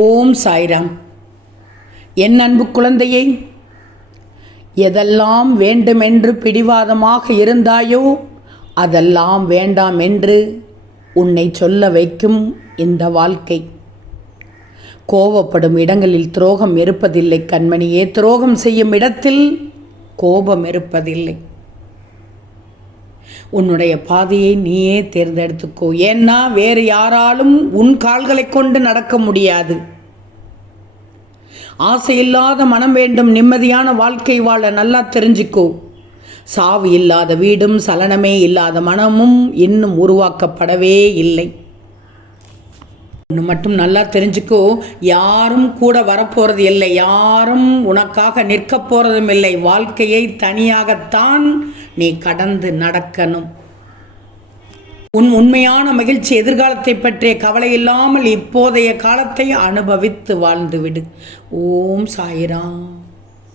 ஓம் சாய்ராம். என் அன்பு குழந்தையை, எதெல்லாம் வேண்டுமென்று பிடிவாதமாக இருந்தாயோ அதெல்லாம் வேண்டாம் என்று உன்னை சொல்ல வைக்கும் இந்த வாழ்க்கை. கோபப்படும் இடங்களில் துரோகம் இருப்பதில்லை கண்மணியே. துரோகம் செய்யும் இடத்தில் கோபம் இருப்பதில்லை. உன்னுடைய பாதையை நீயே தேர்ந்தெடுத்துக்கோ. ஏன்னா வேறு யாராலும் உன் கால்களை கொண்டு நடக்க முடியாது. ஆசையில்லாத மனம் வேண்டும். நிம்மதியான வாழ்க்கை வாழ நல்லா தெரிஞ்சுக்கோ. சாவு இல்லாத வீடும் சலனமே இல்லாத மனமும் இன்னும் உருவாக்கப்படவே இல்லை. ஒன்று மட்டும் நல்லா தெரிஞ்சுக்கோ, யாரும் கூட வரப்போறது இல்லை, யாரும் உனக்காக நிற்க போறதும் இல்லை. வாழ்க்கையை தனியாகத்தான் நீ கடந்து நடக்கணும். உன் உண்மையான மகிழ்ச்சி எதிர்காலத்தை பற்றிய கவலை இல்லாமல் இப்போதைய காலத்தை அனுபவித்து வாழ்ந்துவிடு. ஓம் சாய்ராம்.